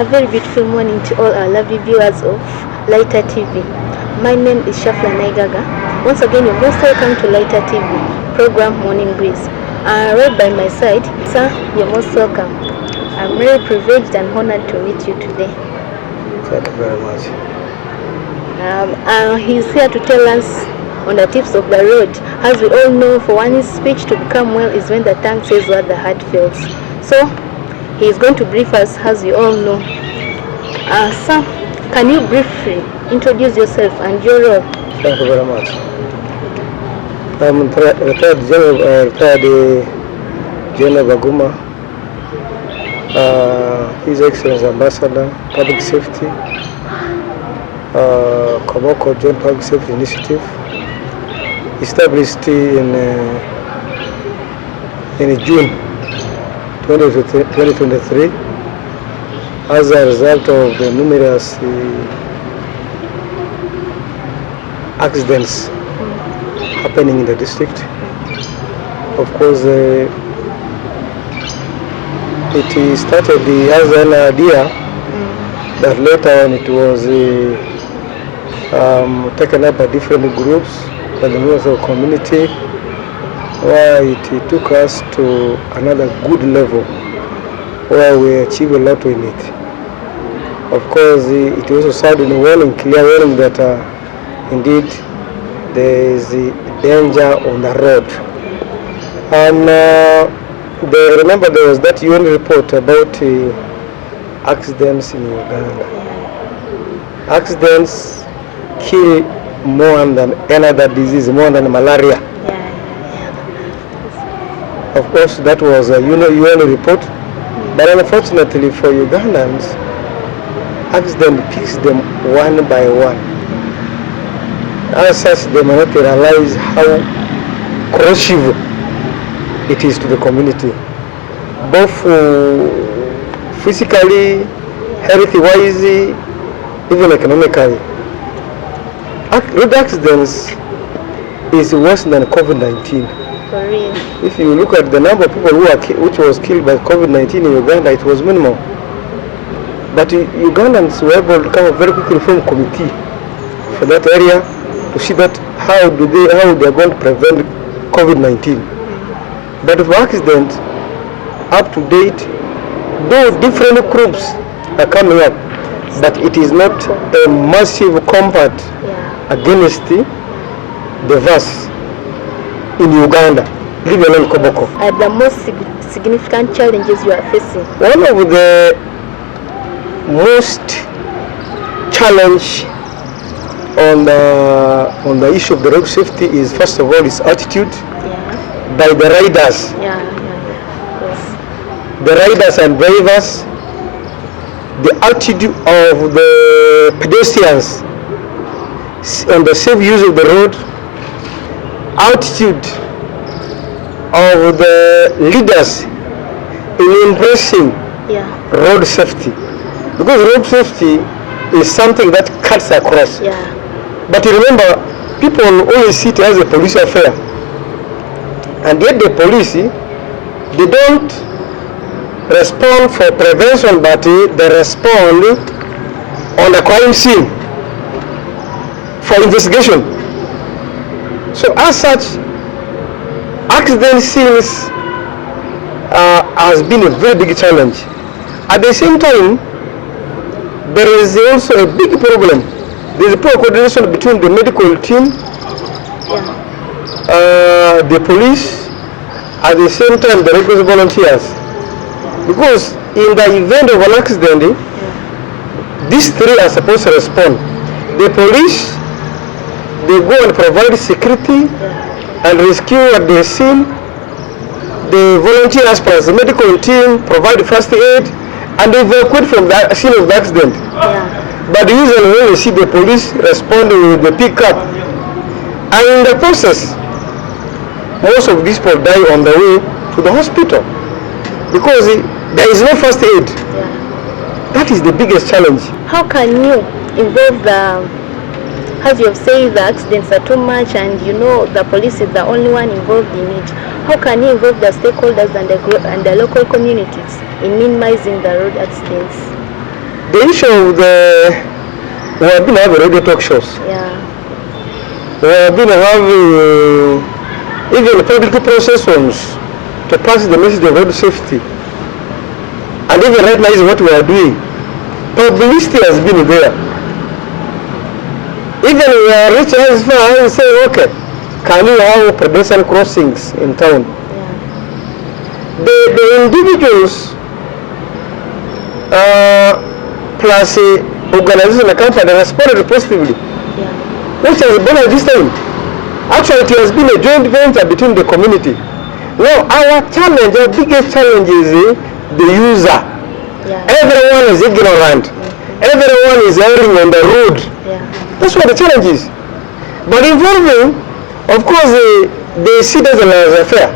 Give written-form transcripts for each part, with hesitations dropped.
A very beautiful morning to all our lovely viewers of Lighter TV. My name is Shafla Naigaga. Once again, you're most welcome to Lighter TV program Morning Breeze. Right by my side, sir, you're most welcome. I'm very privileged and honored to meet you today. Thank you very much. He's here to tell us on the tips of the road. As we all know, for one's speech to become well is when the tongue says what the heart feels. So, he is going to brief us, as you all know. Sir, can you briefly introduce yourself and your role? Thank you very much. I'm retired General Baguma, His Excellency Ambassador, Public Safety, Komoko Joint Public Safety Initiative, established in June 2023 as a result of the numerous accidents happening in the district. Of course, it started as an idea, but later on it was taken up by different groups, by the members of the community, where it took us to another good level where we achieved a lot in it. Of course, it also sounded a clear warning that indeed there is danger on the road. And remember there was that UN report about accidents in Uganda. Accidents kill more than any other disease, more than malaria. Of course, that was a UN report, but unfortunately for Ugandans, accident picks them one by one. As such, they may not realize how corrosive it is to the community, both physically, health-wise, even economically. Road accidents is worse than COVID-19. For real. If you look at the number of people which was killed by COVID-19 in Uganda, it was minimal. But Ugandans were able to come up very quickly from committee for that area to see that how they are going to prevent COVID-19. But for accident, up to date, those different groups are coming up, but it is not a massive combat against the virus in Uganda, leave alone Koboko. Are the most significant challenges you are facing? One of the most challenge on the issue of the road safety is, first of all, is attitude by the riders. Yes. The riders and drivers, the attitude of the pedestrians on the safe use of the road, attitude of the leaders in embracing road safety. Because road safety is something that cuts across. But remember, people only see it as a police affair. And yet the police, they don't respond for prevention, but they respond on the crime scene for investigation. So as such, accident scenes has been a very big challenge. At the same time, there is also a big problem. There is a poor coordination between the medical team, the police, at the same time the regular volunteers. Because in the event of an accident, these three are supposed to respond. The police, they go and provide security and rescue at the scene. The volunteers plus the medical team provide first aid and they evacuate from the scene of the accident. But usually when you see the police responding with the pickup, and in the process, most of these people die on the way to the hospital because there is no first aid. That is the biggest challenge. How can you involve as you have said, the accidents are too much and you know the police is the only one involved in it. How can you involve the stakeholders and the local communities in minimizing the road accidents? the issue of we have been having radio talk shows. Yeah. We have been having even public processions to pass the message of road safety. And even right now is what we are doing. Publicity has been there. Even we are reaching as far as saying, okay, can you have pedestrian crossings in town? Yeah. The individuals plus organization and company responded positively. Yeah. Which has been at this time. Actually, it has been a joint venture between the community. Now, our challenge, our biggest challenge is the user. Yeah. Everyone is ignorant. Everyone is erring on the road. Yeah. That's what the challenge is. But involving, of course, the citizens as affair.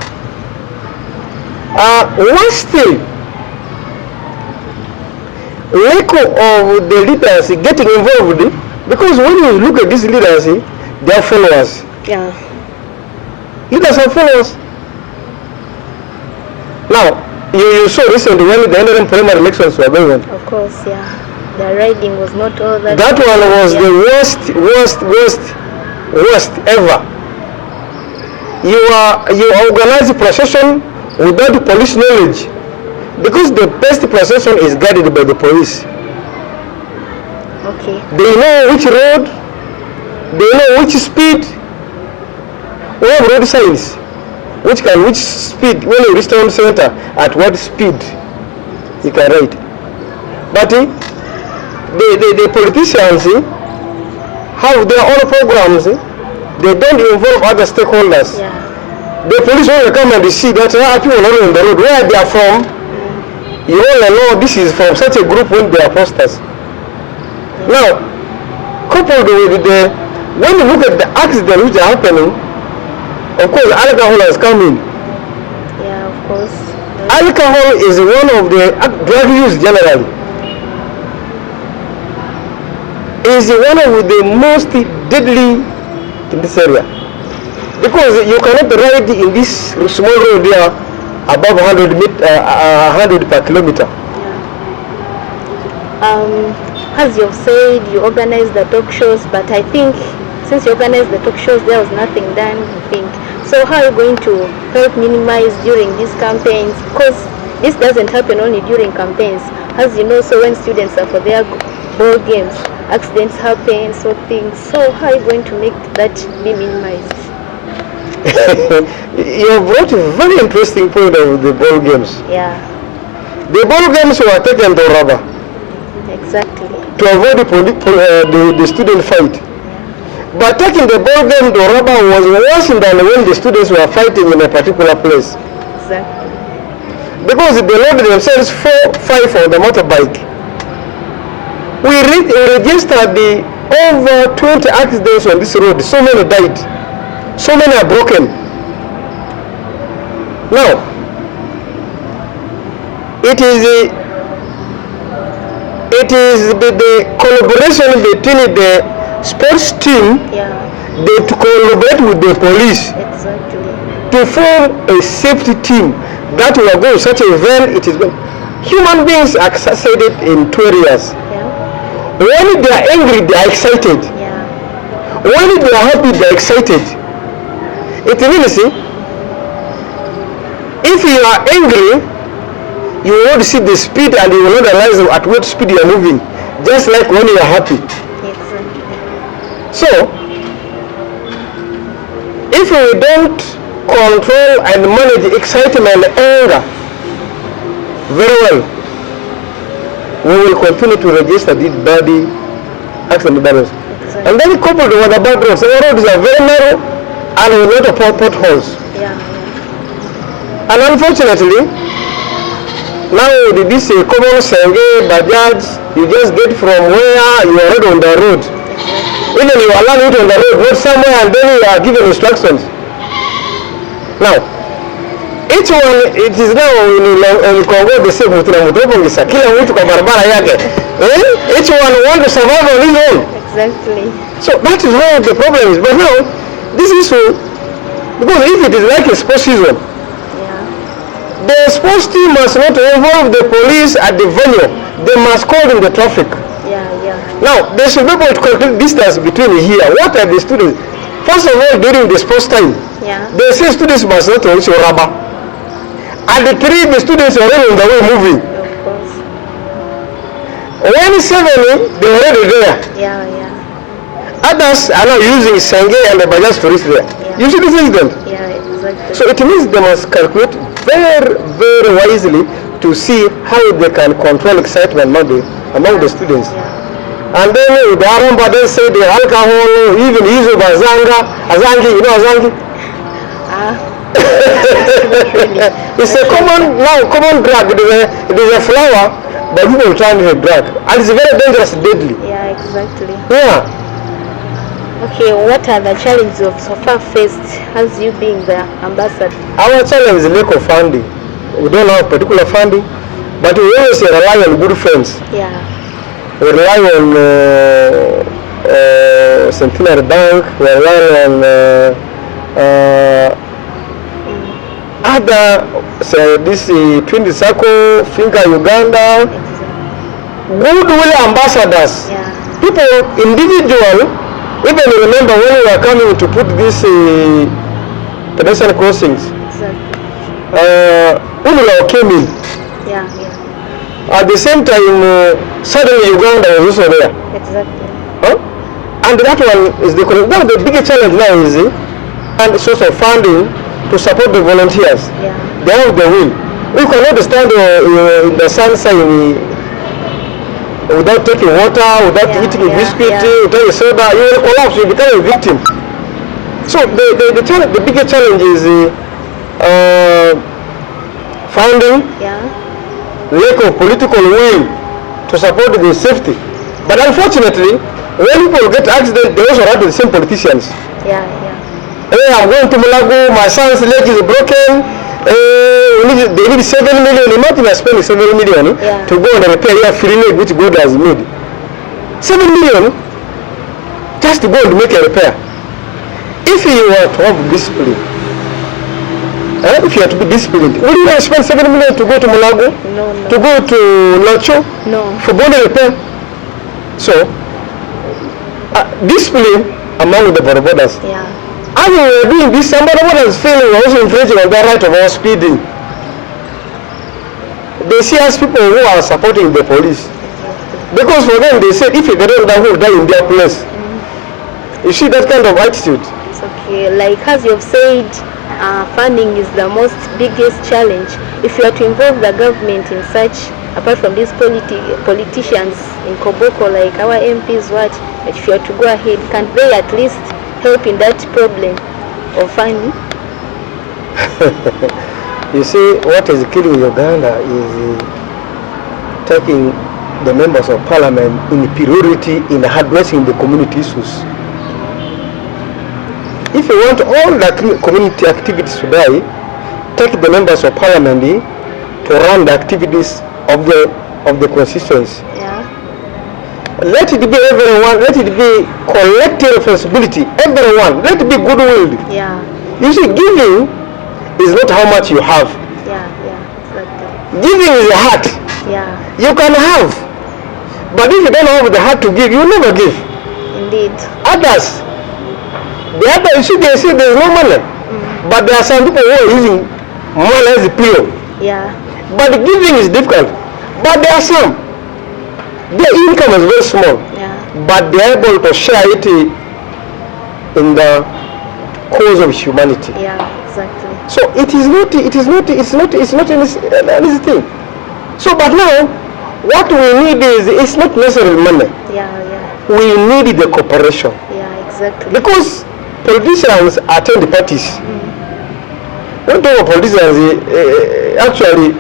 One still, lack of the leaders getting involved, because when you look at these leaders, they are followers. Yeah. Leaders are followers. Now, you saw recently when the NRM primary elections were going on. Of course, yeah. The riding was not all that. That one was the worst ever. You organize a procession without police knowledge, because the best procession is guided by the police. Okay. They know which road, they know which speed. We have road signs which speed, when you reach town center, at what speed you can ride. But the politicians have their own programs. They don't involve other stakeholders. Yeah. The police only come and see that people are on the road. Where they are from, you only know this is from such a group when they are posters. Now, coupled with when you look at the accidents which are happening, of course, alcohol has come in. Yeah, of course. Alcohol is one of the drug use generally. Is one of the most deadly in this area, because you cannot ride in this small road here above 100 per kilometer. As you've said, you organize the talk shows, but I think since you organized the talk shows, there was nothing done, I think. So how are you going to help minimize during these campaigns? Because this doesn't happen only during campaigns. As you know, so when students are for their ball games, accidents happen, so things. So how are you going to make that be minimized? You have brought a very interesting point of the ball games. Yeah. The ball games were taken to rubber. Exactly. To avoid the student fight. But taking the ball game to rubber was worse than when the students were fighting in a particular place. Exactly. Because they loaded themselves 4-5 on the motorbike. We registered the over 20 accidents on this road. So many died. So many are broken. Now, it is the collaboration between the sports team, they to collaborate with the police. Exactly. To form a safety team that will go such a event. It is human beings are excited in 2 areas. Yeah. When they are angry, they are excited. Yeah. When they are happy, they are excited. It means if you are angry, you will not see the speed and you will not realize at what speed you are moving, just like when you are happy. Exactly. So, if we don't control and manage excitement and anger very well, we will continue to register these body accident damage. Exactly. And then coupled with the bad roads. Our roads are very narrow and with a lot of potholes. Yeah. And unfortunately, now with this common Senge, Bajaj, you just get from where you are on the road. Even you are landing on the road, go somewhere and then you are given instructions. Now, each one, it is now in Congo the same with Namutopongisa, kila mtu kwa barabara yake. Each one wants to survive on his own. Exactly. So that is how the problem is. But now, this issue, because if it is like a sports season, The sports team must not involve the police at the venue. They must call in the traffic. Now, they should be able to calculate distance between here. What are the students? First of all, during the sports time, they say students must not reach rubber. At the 3, the students are already on the way moving. When 7, they are already there. Others are now using Senge and the Bajaj to reach there. You see this incident? Exactly. So it means they must calculate very, very wisely to see how they can control excitement among the students. And then the Aramba then say the alcohol, even use of Azangi, you know Azangi? It's a common drug. It is a flower, but people try to drug. And it's very dangerous, deadly. Exactly. Okay, what are the challenges of so far faced as you being the ambassador? Our challenge is lack of funding. We don't have particular funding, but we always rely on good friends. We rely on Centenary Bank, we rely on other, this Twin Circle, Finca Uganda, goodwill ambassadors. People, individual, even remember when we were coming to put these pedestrian crossings, Umula came in. At the same time, suddenly Uganda was also there. And that one is the biggest challenge now is and source of funding to support the volunteers. They have the will. We cannot stand in the sunshine without taking water, without eating a biscuit, without a soda. You will collapse. You become a victim. So the biggest challenge is funding. Lack of political will to support the safety. But unfortunately, when people get accidents, they also run to the same politicians. Hey, I'm going to Mulago, my son's leg is broken. They need 7 million. Imagine I spend 7 million to go and repair your free leg which God has made. 7 million just to go and make a repair. If you were to have discipline, if you have to be disciplined, would you spend 7 million to go to Mulago? No. To go to Nacho? No. For body repair? So, discipline among the borders. As we were doing this, somebody was feeling also infringing on their right of our speeding. They see us people who are supporting the police. Because for them, they said if they don't die, who die in their place. You see that kind of attitude? It's okay. Like as you've said, funding is the most biggest challenge. If you are to involve the government in such, apart from these politicians in Koboko, like our MPs, but if you are to go ahead, can't they at least help in that problem of funding? You see, what is killing Uganda is taking the members of parliament in priority in addressing the community issues. If you want all the community activities to die, take the members of parliament to run the activities of the constituency. Let it be everyone, let it be collective responsibility, everyone, let it be goodwill. You see, giving is not how much you have. Exactly. Giving is a heart. You can have, but if you don't have the heart to give, you never give. Indeed. Others, you see, they say there's no money, but there are some people who are using money as a pillow. But giving is difficult. But there are some, their income is very small, but they are able to share it in the cause of humanity. Exactly. So it's not an easy thing. So, but now, what we need is, it's not necessarily money. We need the cooperation. Exactly. Because politicians attend parties. When talk about politicians, actually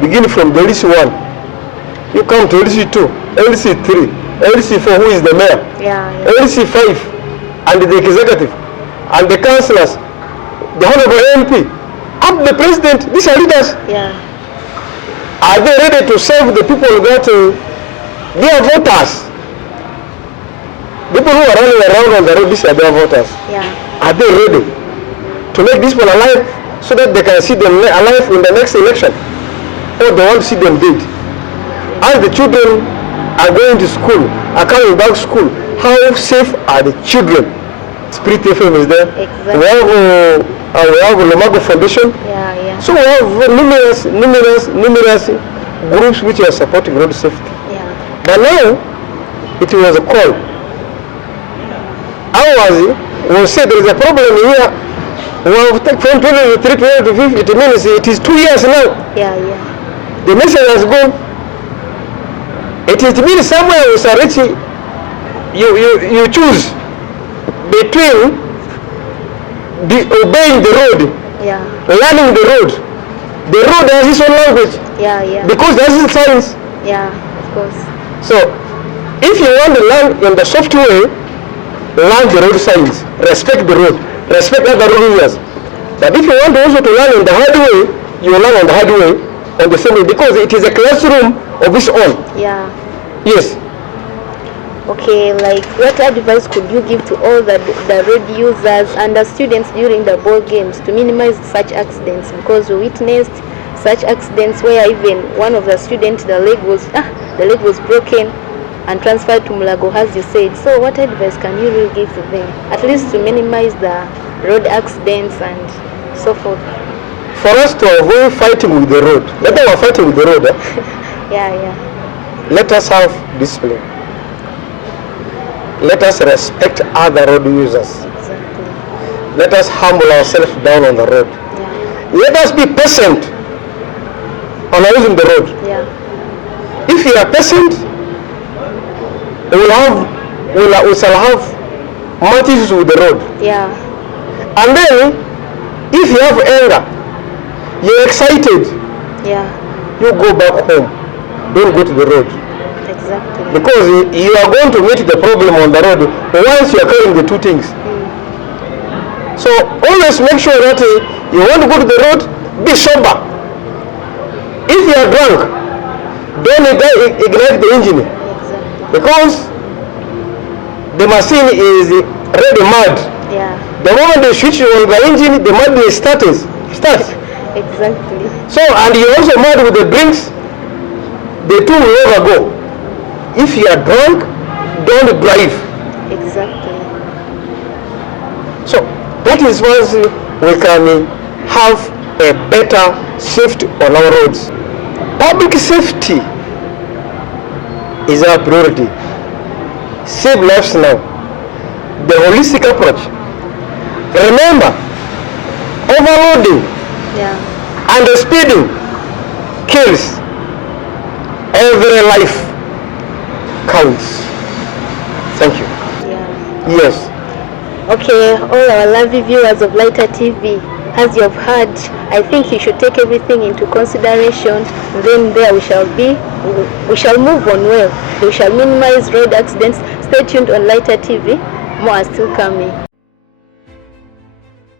begin from the LC 1. You come to LC 2, LC 3, LC 4, who is the mayor, LC 5, and the executive, and the councillors, the honorable MP, up the president. These are leaders. Are they ready to serve the people that they are voters? People who are running around on the road, these are their voters. Are they ready to make these people alive so that they can see them alive in the next election, or they want to see them dead. As the children are going to school, are coming back to school, how safe are the children? Spirit FM is there. Exactly. We have Lomago Foundation. Yeah. So we have numerous groups which are supporting road safety. Yeah. But now it was a call. We said there is a problem here. We have taken from 2023 to 2050. It means it is 2 years now. Yeah. The message has gone. It means somewhere we are reaching. You choose between obeying the road, learning the road. The road has its own language. Yeah. Because there is science. Yeah, of course. So, if you want to learn in the soft way, learn the road science. Respect the road. Respect other road users. But if you want also to learn in the hard way, you learn on the hard way, on the same way, because it is a classroom of its own. Yeah. Yes. Okay, like what advice could you give to all the road users and the students during the ball games to minimize such accidents? Because we witnessed such accidents where even one of the students, the leg was broken and transferred to Mulago, as you said. So what advice can you really give to them, at least to minimize the road accidents and so forth? For us to avoid fighting with the road, let us fighting with the road. Yeah. Let us have discipline. Let us respect other road users. Exactly. Let us humble ourselves down on the road. Yeah. Let us be patient on using the road. Yeah. If you are patient, we shall have much issues with the road. Yeah. And then, if you have anger, you're excited, you go back home. Don't go to the road. Exactly. Because you are going to meet the problem on the road once you are carrying the two things. So always make sure that you want to go to the road, be sober. If you are drunk, don't ignite the engine. Exactly. Because the machine is ready mad. Yeah. The moment they switch on the engine, the mad will start. Exactly. So, and you also mad with the drinks, the two will never go. If you are drunk, don't drive. Exactly. So that is why we can have a better safety on our roads. Public safety is our priority. Save lives now. The holistic approach. Remember, overloading and the speeding kills. Every life counts. Thank you. Yeah. Yes. Okay, all our lovely viewers of Lighter TV, as you have heard, I think you should take everything into consideration. Then there we shall move on well. We shall minimize road accidents. Stay tuned on Lighter TV. More are still coming.